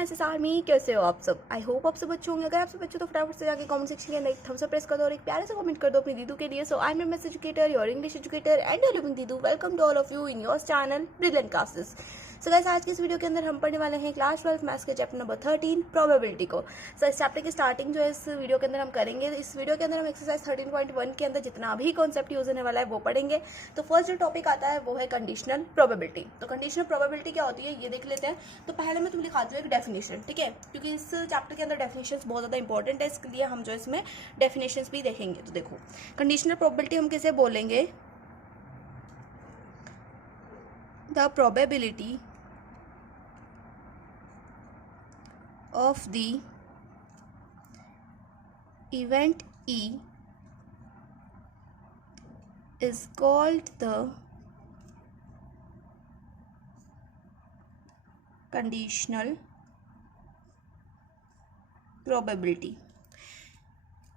Guys, it's army. कैसे हो आप सब? आई होप आप सब अच्छे होंगे। अगर आप सब अच्छे तो फटाफट से जाके कमेंट सेक्शन के अंदर एक थम्स अप प्रेस कर दो और एक प्यारे से कमेंट कर दो अपनी दीदू के लिए। So I am your maths educator, your English educator and your living दीदू। Welcome to all of you in your channel brilliant classes. So guys, आज की इस वीडियो के अंदर हम पढ़ने वाले हैं क्लास 12 मैथ्स के चैप्टर नंबर 13 प्रोबेबिलिटी को। सो इस चैप्टर की स्टार्टिंग जो है इस वीडियो के अंदर हम करेंगे। इस वीडियो के अंदर हम एक्सरसाइज 13.1 के अंदर जितना भी कॉन्सेप्ट यूज होने वाला है वो पढ़ेंगे। तो फर्स्ट जो टॉपिक आता है वो है कंडीशनल प्रोबेबिलिटी। तो कंडीशनल प्रोबेबिलिटी क्या होती है ये देख लेते हैं। तो पहले मैं तुम्हें दिखाती हूँ एक डेफिनेशन, ठीक है, क्योंकि इस चैप्टर के अंदर डेफिनेशंस बहुत ज़्यादा इंपॉर्टेंट है, इसके लिए हम जो इसमें डेफिनेशंस भी देखेंगे। तो देखो, कंडीशनल प्रोबेबिलिटी हम किसे बोलेंगे? The probability of the event E is called the conditional probability।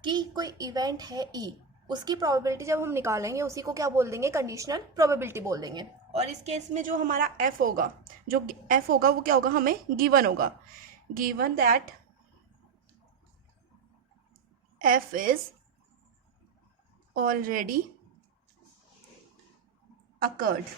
कि कोई इवेंट है E, उसकी प्रोबेबिलिटी जब हम निकालेंगे उसी को क्या बोल देंगे? कंडीशनल प्रोबेबिलिटी बोल देंगे। और इस केस में जो हमारा F होगा, जो F होगा वो क्या होगा? हमें गिवन होगा। Given that F is already occurred।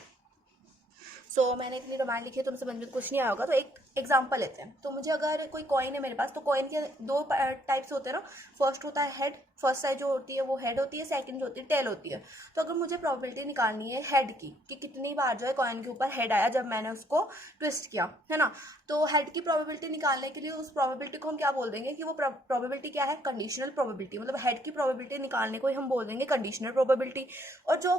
सो मैंने इतनी कमांड लिखी है, तुम समझ में कुछ नहीं आया होगा। तो एक एग्जांपल लेते हैं। तो मुझे अगर कोई कॉइन है मेरे पास, तो कॉइन के दो टाइप्स होते हैं ना। फर्स्ट होता है हेड, फर्स्ट साइड जो होती है वो हेड होती है, सेकंड जो होती है टेल होती है। तो अगर मुझे प्रोबेबिलिटी निकालनी है हेड की कि कितनी बार जो है कॉइन के ऊपर हेड आया जब मैंने उसको ट्विस्ट किया, है ना। तो हेड की प्रोबेबिलिटी निकालने के लिए उस प्रोबेबिलिटी को हम क्या बोल देंगे कि वो प्रोबेबिलिटी क्या है? Conditional probability. मतलब हेड की प्रोबेबिलिटी निकालने को ही हम बोल देंगे कंडीशनल प्रोबेबिलिटी। और जो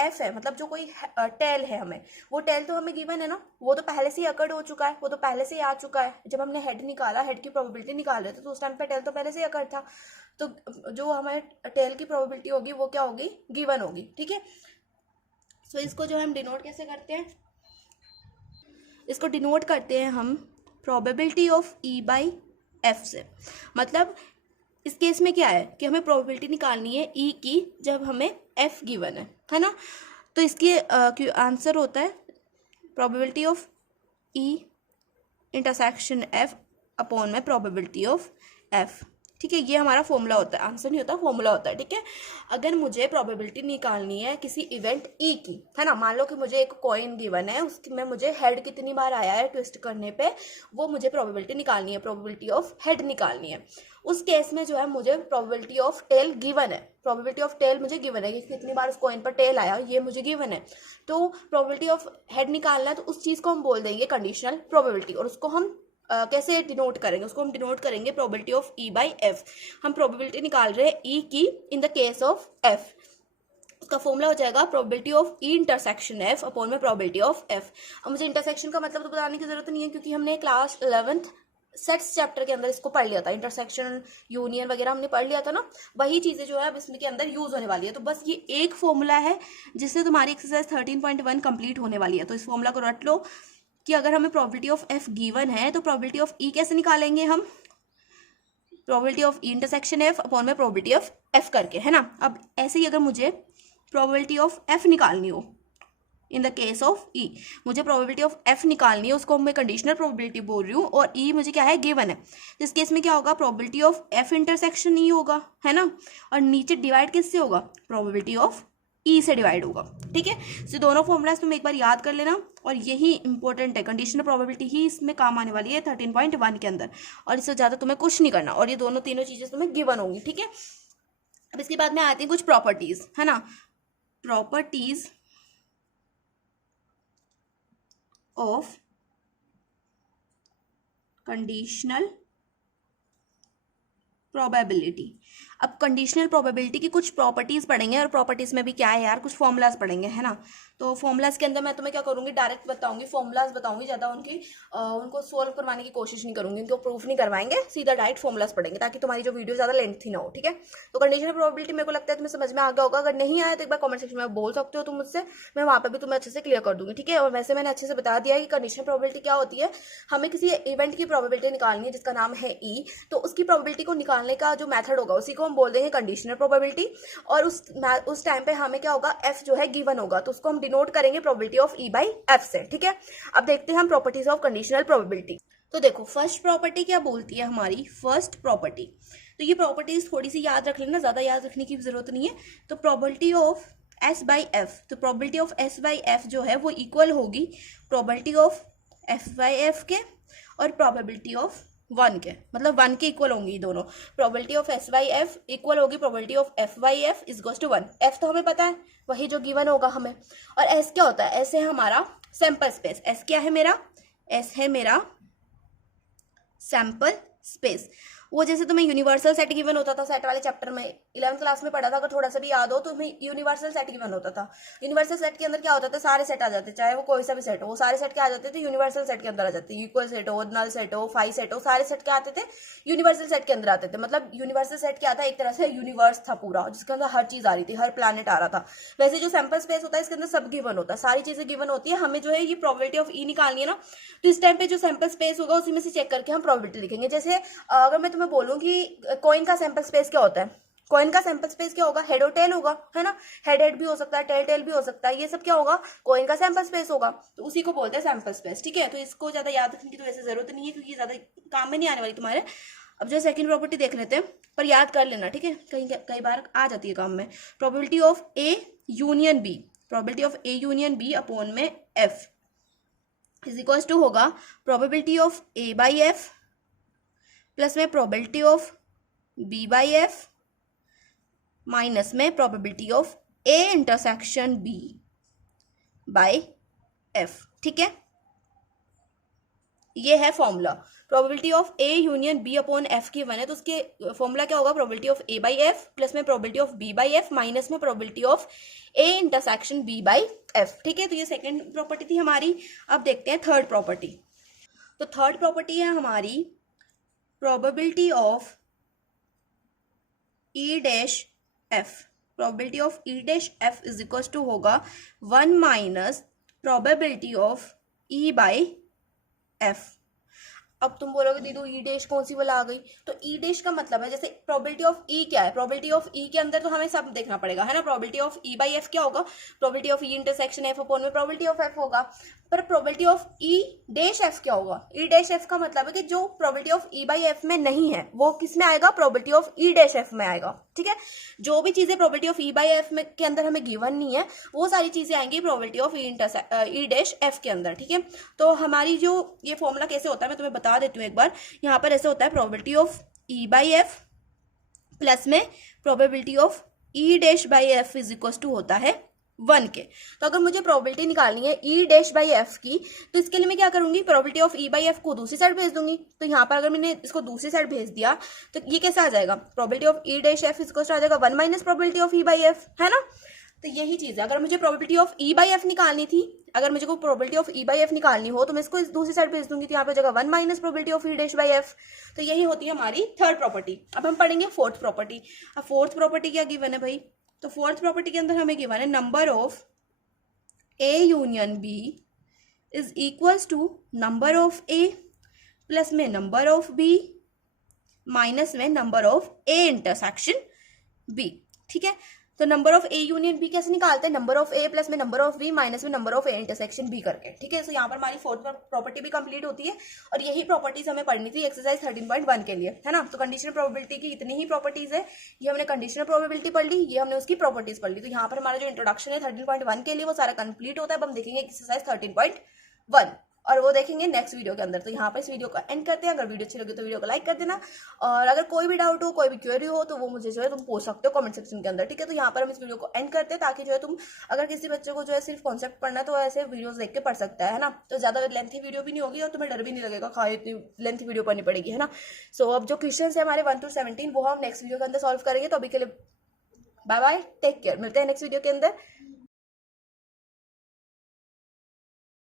एफ है, मतलब जो कोई टेल है, हमें वो टेल तो हमें गिवन है ना, वो तो पहले से ही अकर्ड हो चुका है, वो तो पहले से ही आ चुका है। जब हमने हेड निकाला, हेड की प्रोबेबिलिटी निकाल रहे थे, तो उस टाइम पे टेल तो पहले से ही अकर्ड था। तो जो हमारे टेल की प्रोबेबिलिटी होगी वो क्या होगी? गिवन होगी, ठीक है। सो इसको जो हम डिनोट कैसे करते हैं? इसको डिनोट करते हैं हम probability of E by F से। मतलब इस केस में क्या है कि हमें प्रोबेबिलिटी निकालनी है ई की जब हमें एफ गिवन है ना। तो इसके आंसर होता है probability of E intersection F upon में प्रोबेबिलिटी ऑफ एफ, ठीक है। ये हमारा फॉर्मूला होता है, आंसर नहीं होता, फॉर्मूला होता है, ठीक है। अगर मुझे प्रोबेबिलिटी निकालनी है किसी इवेंट ई की, है ना, मान लो कि मुझे एक कॉइन गिवन है, उसकी में मुझे हेड कितनी बार आया है ट्विस्ट करने पे, वो मुझे प्रोबेबिलिटी निकालनी है, प्रोबेबिलिटी ऑफ हेड निकालनी है। उस केस में जो है मुझे प्रोबेबिलिटी ऑफ टेल गिवन है, प्रोबेबिलिटी ऑफ टेल मुझे गिवन है कि कितनी बार उस कॉइन पर टेल आया, ये मुझे गिवन है। तो प्रोबेबिलिटी ऑफ हेड निकालना है, तो उस चीज़ को हम बोल देंगे कंडीशनल प्रोबेबिलिटी। और उसको हम कैसे डिनोट करेंगे? उसको हम डिनोट करेंगे probability of E by F. हम प्रोबेबिलिटी निकाल रहे हैं ई की in the case of F. उसका फॉर्मूला हो जाएगा probability of E intersection F upon में प्रोबेबिलिटी ऑफ एफ। अब मुझे इंटरसेक्शन का मतलब तो बताने की जरूरत नहीं है, क्योंकि हमने क्लास 11th सेट्स चैप्टर के अंदर इसको पढ़ लिया था। इंटरसेक्शन, यूनियन वगैरह हमने पढ़ लिया था ना। वही चीजें जो है अब इसमें के अंदर यूज होने वाली है। तो बस ये एक फॉर्मूला है जिससे तुम्हारी एक्सरसाइज 13.1 कंप्लीट होने वाली है। तो इस फॉर्मूला को रट लो कि अगर हमें प्रोबेबिलिटी ऑफ एफ गिवन है तो प्रोबेबिलिटी ऑफ ई कैसे निकालेंगे हम? Probability of E intersection F upon में प्रोबेबिलिटी ऑफ एफ करके, है ना। अब ऐसे ही अगर मुझे प्रोबेबिलिटी ऑफ एफ निकालनी हो इन द केस ऑफ ई, मुझे प्रोबेबिलिटी ऑफ एफ निकालनी है, उसको मैं कंडीशनल प्रोबेबिलिटी बोल रही हूँ, और ई मुझे क्या है? गिवन है। इस केस में क्या होगा? Probability of F intersection E होगा, है ना। और नीचे डिवाइड किससे होगा? प्रोबेबिलिटी ऑफ ई से डिवाइड होगा, ठीक है। तो दोनों फॉर्मूलाज तुम एक बार याद कर लेना, और यही इंपॉर्टेंट है। कंडीशनल प्रोबेबिलिटी ही इसमें काम आने वाली है 13.1 के अंदर, और इससे ज़्यादा तुम्हें कुछ नहीं करना। और ये दोनों तीनों चीज़ें तुम्हें गिवन होंगी, ठीक है। अब इसके बाद में आती है कुछ प्रॉपर्टीज, है ना। Properties of conditional probability. अब कंडीशनल प्रोबेबिलिटी की कुछ प्रॉपर्टीज पढ़ेंगे, और प्रॉपर्टीज में भी क्या है यार, कुछ फॉर्मूलाज पढ़ेंगे, है ना। तो फॉर्मूलाज के अंदर मैं तुम्हें क्या करूंगी? डायरेक्ट बताऊंगी, फॉर्मूलाज बताऊंगी, ज्यादा उनको सोल्व करवाने की कोशिश नहीं करूंगी, उनको प्रूफ नहीं करवाएंगे, सीधा डायरेक्ट फॉर्मूलाज पढ़ेंगे, ताकि तुम्हारी जो वीडियो ज्यादा लेंथी ना हो, ठीक है। तो कंडीशनल प्रोबेबिलिटी मेरे को लगता है तुम्हें समझ में आ गया होगा। अगर नहीं आया तो एक बार कमेंट सेक्शन में बोल सकते हो तुम मुझसे, मैं वहां पर भी तुम्हें अच्छे से क्लियर कर दूंगी, ठीक है। और वैसे मैंने अच्छे से बता दिया है कि कंडीशनल प्रोबेबिलिटी क्या होती है। हमें किसी इवेंट की प्रोबेबिलिटी निकालनी है जिसका नाम है ई, तो उसकी प्रोबेबिलिटी को निकालने का जो मेथड होगा उसी को हम बोल देंगे कंडीशनल प्रोबेबिलिटी। और उस टाइम पे हमें क्या होगा? एफ जो है गिवन होगा, तो उसको हम डिनोट करेंगे probability of E by F से, ठीक है। अब देखते हैं हम प्रॉपर्टीज ऑफ कंडीशनल प्रोबेबिलिटी। तो देखो फर्स्ट प्रॉपर्टी क्या बोलती है हमारी, फर्स्ट प्रॉपर्टी, तो ये प्रॉपर्टीज थोड़ी सी याद रख लेना, ज्यादा याद रखने की जरूरत नहीं है। तो probability of S by F, तो probability of S by F जो है वो इक्वल होगी probability of F by F के और प्रोबेबिलिटी ऑफ वन के, मतलब वन के इक्वल होंगी ये दोनों। Probability of S by F equal होगी probability of F by F is goes to one. F तो हमें पता है, वही जो गिवन होगा हमें। और एस क्या होता है, एस है हमारा सैंपल स्पेस। एस क्या है मेरा, एस है मेरा सैंपल स्पेस। वो जैसे तुम्हें यूनिवर्सल सेट गिवन होता था सेट वाले चैप्टर में, 11th क्लास में पढ़ा था, अगर थोड़ा सा भी याद हो तो तुम्हें यूनिवर्सल सेट गिवन होता था। यूनिवर्सल सेट के अंदर क्या होता था, सारे सेट आ जाते, चाहे वो कोई सा भी सेट हो, वो सारे सेट क्या आ जाते थे, यूनिवर्सल सेट के अंदर आ जाते। इक्वल सेट हो, नल सेट हो, फाई सेट हो, सारे सेट क्या आते थे, यूनिवर्सल सेट के अंदर आते थे। मतलब यूनिवर्सल सेट क्या था, एक तरह से यूनिवर्स था पूरा, जिसके अंदर हर चीज आ रही थी, हर प्लैनेट आ रहा था। वैसे जो सैंपल स्पेस होता है इसके अंदर सब गिवन होता है, सारी चीजें गिवन होती है। हमें जो है ये प्रोबेबिलिटी ऑफ ई निकालनी है ना, तो इस टाइम पे जो सैंपल स्पेस होगा उसी में से चेक करके हम प्रोबेबिलिटी लिखेंगे। जैसे अगर मैं तुम्हें बोलूँ कि कॉइन का सैंपल स्पेस क्या होता है, कॉइन का सैंपल स्पेस क्या होगा, हेड और टेल होगा, है ना। हेड हेड भी हो सकता है, टेल टेल भी हो सकता है, ये सब क्या होगा, कॉइन का सैंपल स्पेस होगा। तो उसी को बोलते हैं सैंपल स्पेस, ठीक है। तो इसको ज्यादा याद रखने की तो वैसे जरूरत नहीं है, क्योंकि ज्यादा काम में नहीं आने वाली तुम्हारे। अब जो सेकंड प्रॉपर्टी देख लेते हैं, पर याद कर लेना, ठीक है, कई बार आ जाती है काम में। Probability of A union B, probability of A union B upon में एफ इज इक्वल टू होगा probability of A by F plus में probability of B by F minus में probability of A intersection B by F, ठीक है। ये है formula, probability of A union B upon F की one है, तो उसके फॉर्मूला क्या होगा, probability of A by F plus में probability of B by F minus में probability of A intersection B by F, ठीक है। तो ये सेकेंड प्रॉपर्टी थी हमारी। अब देखते हैं थर्ड प्रॉपर्टी। तो थर्ड प्रॉपर्टी है हमारी probability of E dash F, probability of E dash F is equal to होगा 1 minus probability of E by F. अब तुम बोलोगे दीदू ई डैश कौन सी वाला आ गई, तो ई डैश का मतलब है, जैसे प्रोबेबिलिटी ऑफ ई क्या है, प्रोबेबिलिटी ऑफ ई के अंदर तो हमें सब देखना पड़ेगा, है ना। Probability of E by F क्या होगा, probability of E intersection F upon में प्रोबेबिलिटी ऑफ एफ होगा। पर probability of E dash F क्या होगा, ई डैश एफ का मतलब है कि जो probability of E by F में नहीं है वो किस में आएगा, probability of E dash F में आएगा, ठीक है। जो भी चीजें probability of E by F में के अंदर हमें गिवन नहीं है, वो सारी चीजें आएंगी probability of E dash F के अंदर, ठीक है। तो हमारी जो ये फॉर्मूला कैसे होता है मैं तुम्हें बता देती हूँ एक बार। यहाँ पर ऐसे होता है probability of E by F plus में probability of E dash by F is equal to होता है 1 के। तो अगर मुझे प्रोबेबिलिटी निकालनी है ई डैश बाई एफ की, तो इसके लिए मैं क्या करूंगी, probability of E by F को दूसरी साइड भेज दूंगी। तो यहाँ पर अगर मैंने इसको दूसरी साइड भेज दिया तो ये कैसे आ जाएगा, probability of E dash F is equal to आ जाएगा 1 minus probability of E by F, है ना। तो यही चीज है, अगर मुझे probability of E by F निकालनी थी, अगर मुझे को probability of E by F निकालनी हो तो मैं इसको दूसरी साइड भेज दूंगी, तो यहाँ पे जगह 1 minus probability of E dash by F. तो यही होती है हमारी थर्ड प्रॉपर्टी। अब हम पढ़ेंगे फोर्थ प्रॉपर्टी। अब फोर्थ प्रॉपर्टी क्या गिवन है भाई, तो फोर्थ प्रॉपर्टी के अंदर हमें गिवन है number of A union B is equals to number of A plus में नंबर ऑफ बी माइनस में number of A intersection B, ठीक है। तो number of A union B कैसे निकालते हैं, नंबर ऑफ ए प्लस में नंबर ऑफ बी माइनस में number of A intersection B करके, ठीक है। तो यहाँ पर हमारी फोर्थ प्रॉपर्टी भी कंप्लीट होती है, और यही प्रॉपर्टीज हमें पढ़नी थी एक्सरसाइज 13.1 के लिए, है ना। तो कंडीशनल प्रोबेबिलिटी की इतनी ही प्रॉपर्टीज है, ये हमने कंडीशनल प्रोबेबिलिटी पढ़ ली, ये हमने उसकी प्रॉपर्टीज पढ़ ली। तो यहाँ पर हमारा जो इंट्रोडक्शन है 13.1 के लिए वो सारा कंप्लीट होता है। अब हम देखेंगे एक्सरसाइज 13.1 और वो देखेंगे नेक्स्ट वीडियो के अंदर। तो यहाँ पर इस वीडियो को एंड करते हैं। अगर वीडियो अच्छी लगी तो वीडियो को लाइक कर देना, और अगर कोई भी डाउट हो, कोई भी क्वेरी हो तो वो मुझे जो है तुम पूछ सकते हो कमेंट सेक्शन के अंदर, ठीक है। तो यहाँ पर हम इस वीडियो को एंड करते हैं, ताकि जो है तुम अगर किसी बच्चे को जो है सिर्फ कॉन्सेप्ट पढ़ना है तो ऐसे वीडियोस देख के पढ़ सकता है ना। तो ज्यादा लेंथी वीडियो भी नहीं होगी और तुम्हें डर भी नहीं लगेगा खाए इतनी लेंथी वीडियो पढ़नी पड़ेगी, है ना। सो अब जो क्वेश्चन है हमारे 1 to 17 वो हम नेक्स्ट वीडियो के अंदर सॉल्व करेंगे। तो अभी के लिए बाय बाय, टेक केयर, मिलते हैं नेक्स्ट वीडियो के अंदर।